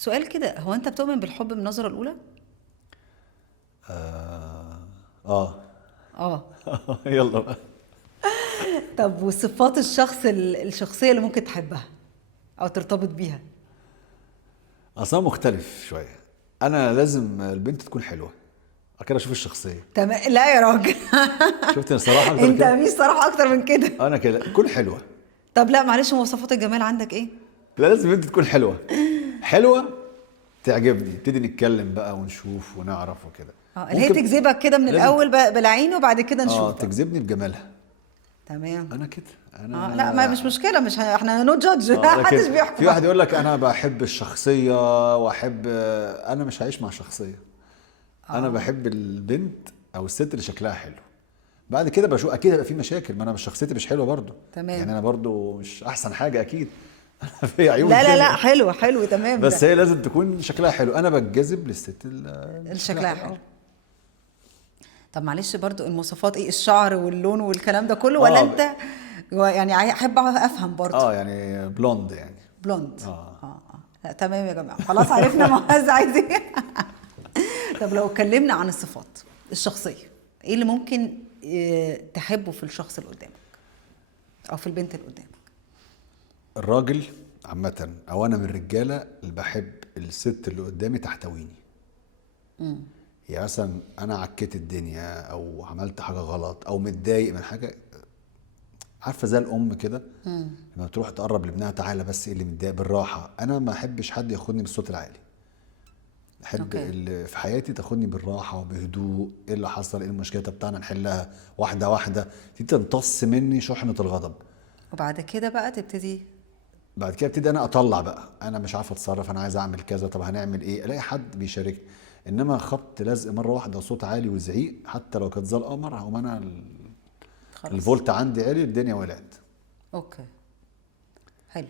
سؤال كده، هو انت بتؤمن بالحب من النظرة الأولى؟ اه, آه. اه. يلا بقى. طب وصفات الشخص الشخصية اللي ممكن تحبها او ترتبط بيها؟ اصلا مختلف شويه. انا لازم البنت تكون حلوه، بعد كده اشوف الشخصيه. تمام، لا يا راجل. شفت الصراحه اكتر انت كده. مفيش صراحة اكتر من كده. انا كده تكون حلوه. طب لا معلش، مواصفات الجمال عندك ايه؟ لا، لازم البنت تكون حلوه. حلوه تعجبني، نبتدي نتكلم بقى ونشوف ونعرف وكده. اه، اللي هي ممكن تجذبك كده من لازم الاول بالعين وبعد كده نشوف بقى. تجذبني بجمالها. تمام. انا كده اه لا، ما مش مشكلة، مش احنا نو جادج. لكن محدش في بيحكم. واحد يقول لك انا بحب الشخصيه واحب، انا مش هعيش مع شخصيه. انا اه بحب البنت او الست اللي شكلها حلو. بعد كده بشوف اكيد هيبقى في مشاكل، ما انا مش شخصيتي مش حلوه برضو. تمام. يعني انا برضو مش احسن حاجه اكيد. انا في عيوب لا لا لا، الدنيا. حلو حلو تمام ده. بس هي لازم تكون شكلها حلو. انا بتجذب للست اللي اللي شكلها شكلها حلو. حلو. طب معلش برضو، المواصفات ايه؟ الشعر واللون والكلام ده كله، ولا اه انت يعني احب افهم برضو. يعني بلوند يعني. بلوند. اه اه. لا تمام يا جماعه، خلاص عرفنا معاذ عايز ايه. طب لو اتكلمنا عن الصفات الشخصيه، ايه اللي ممكن تحبه في الشخص اللي قدامك او في البنت اللي قدامك؟ الراجل عامة او انا من الرجالة اللي بحب الست اللي قدامي تحتويني. يعني مثلا انا عكيت الدنيا او عملت حاجة غلط او متضايق من حاجة، عارفة زي الام كده لما تروح تقرب لابنها، تعالى بس ايه اللي متضايق بالراحة. انا ما احبش حد ياخدني بالصوت العالي. احب اوكي. اللي في حياتي تاخدني بالراحة وبهدوء. ايه اللي حصل، ايه المشكلة، طب بتاعنا نحلها واحدة واحدة. دي تمتص مني شحنة الغضب. وبعد كده بقى تبتدي. بعد كده ابتدي انا اطلع بقى، انا مش عارف اتصرف، انا عايز اعمل كذا، طب هنعمل ايه، الاقي حد بيشاركني. انما خبط لزق مره واحده وصوت عالي وزعيق، حتى لو كانت زي القمر، هقوم انا خلاص. الفولت عندي عالي، الدنيا ولعت. اوكي. حلو.